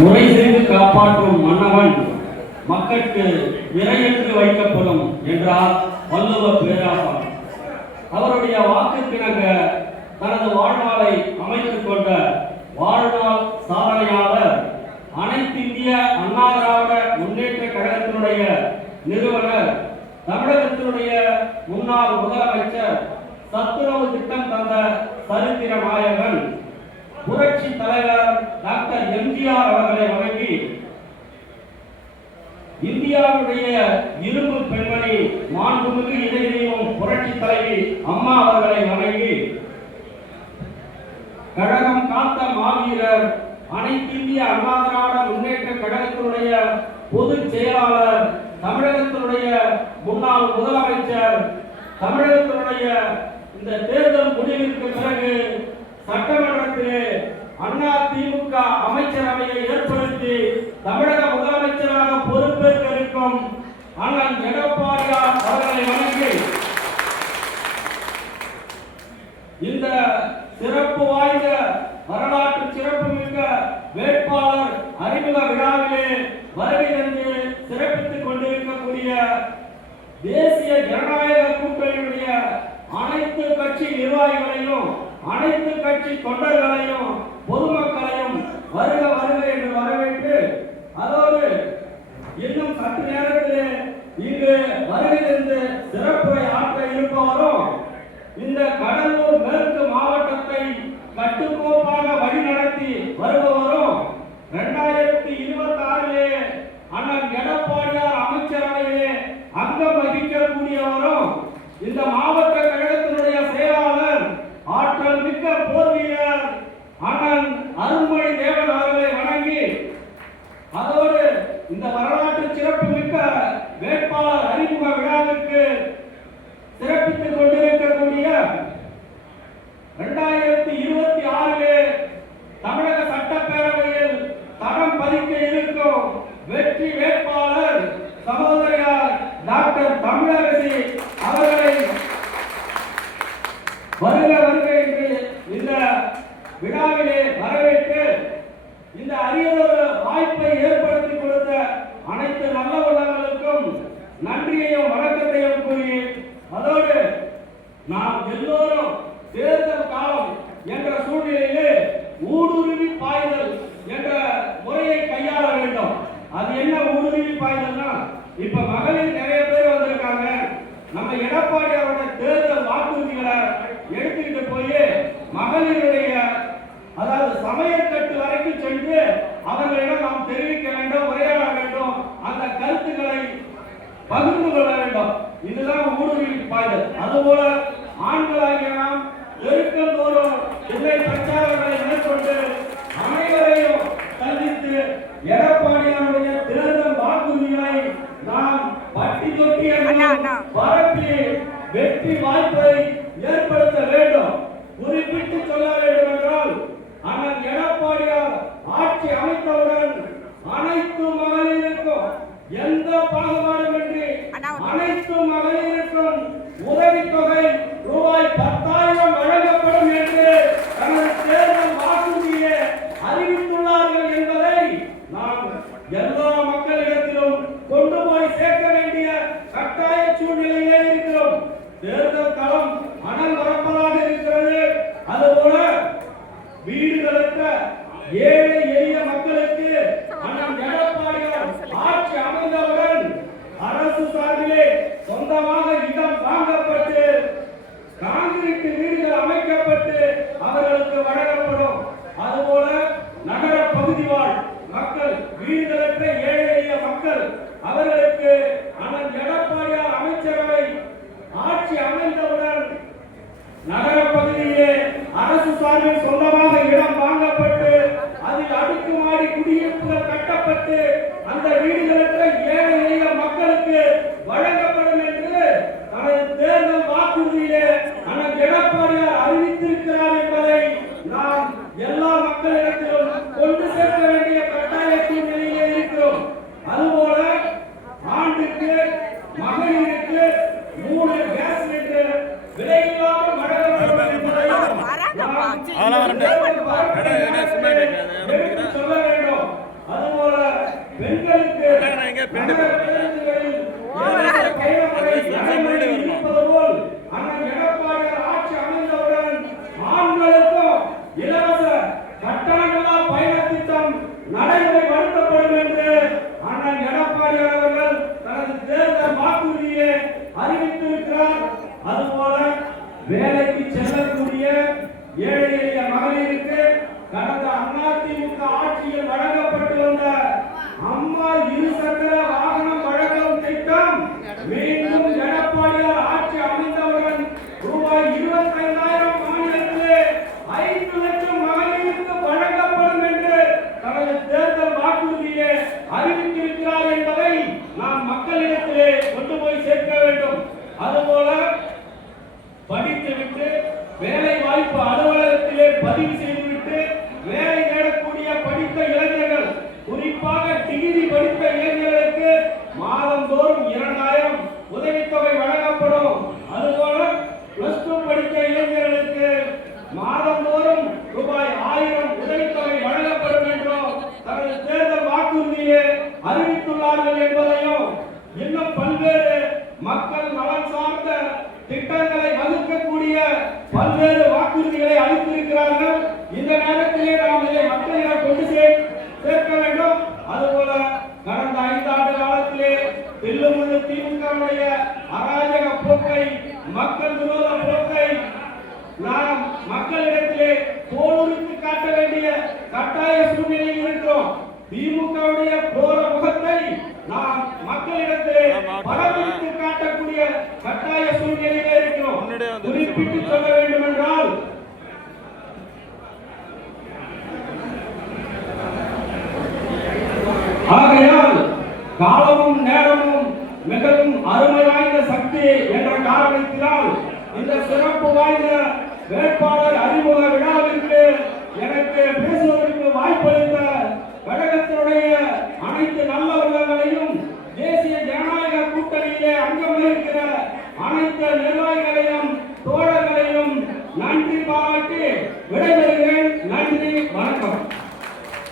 முறை செய்து காப்பாற்றும் மன்னவன் மக்களுக்கு விரையென்று வைக்கப்படும் என்றார் வள்ளுவ பேராசான். அவருடைய வாக்குக்கிணங்க தனது வாழ்நாளை அமைத்துக் கொண்ட வாழ்நாள் சாதனையாளர் அனைத்திந்திய அண்ணா திராவிட முன்னேற்ற கழகத்தினுடைய நிறுவனர், தமிழகத்தினுடைய முன்னாள் முதலமைச்சர், சத்துணவு திட்டம் தந்த சரித்திர நாயகன், புரட்சி தலைவர் டாக்டர் எம்ஜிஆர் அவர்களை வணங்கி, இந்தியாவுடைய இரும்பு பெண்மணி மாண்புமிகு இதயம் புரட்சி தலைவி அம்மா அவர்களை வணங்கி, கழகம் காத்த மாவீரர், அனைத்திந்திய அண்ணா திராவிட முன்னேற்ற கழகத்தினுடைய பொதுச் செயலாளர், தமிழகத்தினுடைய முன்னாள் முதலமைச்சர், தமிழகத்தினுடைய இந்த தேர்தல் முடிவிற்கு பிறகு சட்டமன்றத்திலே அண்ணா திமுக அமைச்சரவையை ஏற்படுத்தி தமிழக முதலமைச்சராக பொறுப்பேற்க இருக்கும் அண்ணன் எடப்பாடியார் அவர்களை வணங்கி, இந்த சிறப்பு வாய்ந்த வரலாற்று சிறப்புமிக்க வேட்பாளர் அறிமுக விழாவிலே வருகை தந்து சிறப்பித்துக் கொண்டிருக்கக்கூடிய தேசிய ஜனநாயக கூட்டணியுடைய அனைத்து கட்சி நிர்வாகிகளையும், அனைத்து கட்சி தொண்டர்களையும், பொதுமக்களையும் வருக வருக என்று வரவேற்று, அதோடு இன்னும் சற்று நேரத்திலே இங்கு வருகையிலிருந்து சிறப்புரை ஆற்ற இருப்பவரும், இந்த கடலூர் மேற்கு மாவட்டத்தை கட்டுக்கோப்பாக வழிநடத்தி வருபவரும், 2026 அண்ணன் எடப்பாடியார் அமைச்சரவையிலே அங்கம் வகிக்கக்கூடியவரும், இந்த மாவட்ட கழகத்தினுடைய செயலாளர், ஆற்றல் மிக்க போர் வீரர் அண்ணன் அருண்மொழி தேவன் அவர்களை வணங்கி, அதோடு இந்த வரலாற்று சிறப்பு மிக்க வேட்பாளர் அறிமுக விழாவிற்கு சிறப்பித்துக் கொண்டிருக்கக்கூடிய 2026 தமிழக சட்டப்பேரவையில் தடம் பதிக்க இருக்கும் வெற்றி வேட்பாளர் சகோதரியார் டாக்டர் தமிழரசி அவர்களை வருக வருக என்று இந்த விழாவிலே வரவேற்று, இந்த அரியதொரு வாய்ப்பை ஏற்படுத்தி கொடுத்த அனைத்து நல்ல உள்ளங்களுக்கும் நன்றியையும் வணக்கத்தையும் கூறி, அதோடு நாம் எல்லோரும் தேர்தல் காலம் என்ற சூழ்நிலையிலே ஊடுருவி பாய்தல் என்ற முறையை கையாள வேண்டும். அது என்ன ஊடுருவி பாய்தல்னா, இப்ப மகளிர் நிறைய பேர் வந்திருக்காங்க. நம்ம எடப்பாடி அவருடைய தேர்தல் வாக்குறுதிகளை எடுத்துக்கிட்டு போய் மகளிருடைய, அதாவது சமையற்கட்டு வரைக்கும் சென்று அவர்களிடம் நாம் தெரிவிக்க வேண்டும், உரையாட வேண்டும், அந்த கருத்துக்களை பகிர்ந்து கொள்ள வேண்டும். இதுதான் ஊடுருவி பாய்தல். அதுபோல ஆண்களாகிய நாம் நெருக்கந்தோறும் இதை பிரச்சாரங்களை மேற்கொண்டு அனைவரையும் சந்தித்து எடப்பாடியாருடைய தேர்தல் வாக்குறுதிகளை நாம் பட்டி தொட்டி பரப்பி வெற்றி வாய்ப்பை ஏற்படுத்த வேண்டும். குறிப்பிட்டு சொல்ல வேண்டும் என்றால், அண்ணன் எடப்பாடியார் ஆட்சி அமைத்தவுடன் அனைத்து மகளிருக்கும் எந்த பாகுபாடுமின்றி அனைத்து மகளிருக்கும் உதவித்தொகை ரூபாய் 10,000 வழங்கப்படும் என்று தனது தேர்தல் வாக்குறுதியை அறிவித்துள்ளார்கள் என்பதை நாம் எல்லா மக்களிடத்திலும் கொண்டு போய் சேர்க்க வேண்டிய கட்டாய சூழ்நிலையிலே இருக்கிறோம். தேர்தல் களம் அனல் பரப்பலாக இருக்கிறது. அதுபோல வீடுகளுக்கு, ஏழை எளிய மக்களுக்கு அண்ணன் எடப்பாடியார் ஆட்சி அமைந்தவுடன் அரசு சார்பிலே சொந்தமாக இடம் வாங்கப்பட்டு கான்கிரீட் வீடுகள் அமைக்கப்பட்டு அவர்களுக்கு வழங்கப்படும். அதுபோல நகர பகுதி வாழ் மக்கள், வீடுகளற்ற ஏழை எளிய மக்கள், அவர்களுக்கு அண்ணன் எடப்பாடியார் அமைச்சரவை ஆட்சி அமைந்தவுடன் நகர பகுதியிலே அரசு சார்பில் சொந்தமாக இடம் வாங்கப்பட்டு அதில் அடுக்குமாடி குடியிருப்புகள் கட்டப்பட்டு அந்த வீடுகளற்ற ஏழை எளிய மக்களுக்கு வழங்கப்படும் என்று தனது தேர்தல் வாக்குறுதியிலே அண்ணன் எடப்பாடியார் அறிவித்திருக்கிறார் என்பதை நாம் எல்லா மக்களிடத்திலும் கொண்டு சேர்க்க வேண்டிய கட்டாய சூழ்நிலையிலே இருக்கிறோம். அதுபோல ஆண்டுக்கு மகளிருக்கு 3 கேஸ் சிலிண்டர் விலையில்லாமல் வழங்கப்படும் என்பதை சொல்ல வேண்டும். இருப்பது போல் அண்ணன் எடப்பாடியார் ஆட்சி அமைந்தவுடன் ஆண்களுக்கும் இலவச கட்டணங்களா பயண திட்டம் நடைமுறைப்படுத்தப்படும் என்று அண்ணன் எடப்பாடியார் அவர்கள் தனது தேர்தல் வாக்குறுதியை அறிவித்திருக்கிறார். அதுபோல வேலைக்கு செல்லக்கூடிய ஏழை எளிய மகளிருக்கு கடந்த அதிமுக ஆட்சியில் வழங்கப்பட்டு வந்த அம்மா இருசக்கர வாகனம் வழங்கும் திட்டம் மீண்டும் எடப்பாடியார் ஆட்சி அமைந்தவுடன் ரூபாய் 25,000 மாநிலத்திலே 5 லட்சம் மகளிருக்கு வழங்கப்படும் என்று தனது தேர்தல் வாக்குறுதியை அறிவித்திருக்கிறார் என்பதை நாம் மக்களிடத்திலே கொண்டு போய் சேர்க்க வேண்டும். அதுபோல படித்துவிட்டு வேலை வாய்ப்பு அலுவலகத்திலே பதிவு செய்துவிட்டு வேலை தேடக்கூடிய படித்த இளைஞர்கள், குறிப்பாக டிகிரி படித்த இளைஞர்களுக்கு மாதந்தோறும் 2,000 உதவித்தொகை வழங்கப்படும். அதுபோல +2 படித்த இளைஞர்களுக்கு மாதந்தோறும் ரூபாய் 1000 உதவித்தொகை வழங்கப்படும் என்றும் தனது தேர்தல் வாக்குறுதியிலே அறிவித்துள்ளார்கள் என்பதையும், இன்னும் பல்வேறு மக்கள் நலன் சார்ந்த திட்டங்களை வகுக்கக்கூடிய பல்வேறு வாக்குறுதிகளை அளித்திருக்கிறார்கள். இந்த நேரத்திலே நாம் இதை மக்களிடம் கொண்டு சேர்க்க வேண்டும். அதுபோல கடந்த 5 ஆண்டு காலத்திலே தில்லுமுள்ளு திமுகவுடைய அராஜக போக்கை, மக்கள் விரோத போக்கை நாம் மக்களிடத்திலே தோலுரித்து காட்ட வேண்டிய கட்டாய சூழ்நிலையில் இருக்கிறோம். திமுகவுடைய போர முகத்தை நாம் மக்களிடத்திலே பரவலித்து காட்டக்கூடிய கட்டாய சூழ்நிலையிலே இருக்கிறோம். குறிப்பிட்டு சொல்ல வேண்டும் என்றால், ஆகையால் காலமும் நேரமும் மிகவும் அருமை வாய்ந்த சக்தி என்ற காரணத்தினால் இந்த சிறப்பு வாய்ந்த வேட்பாளர் அறிமுக விழாவிற்கு எனக்கு பேசுவதற்கு வாய்ப்பளித்த கழகத்தினுடைய அனைத்து நல்ல உள்ளங்களையும், தேசிய ஜனநாயக கூட்டணியிலே அங்கம் வகிக்கிற அனைத்து நிர்வாகிகளையும் தோழர்களையும் நன்றி பாராட்டி விடைபெறுகிறேன்.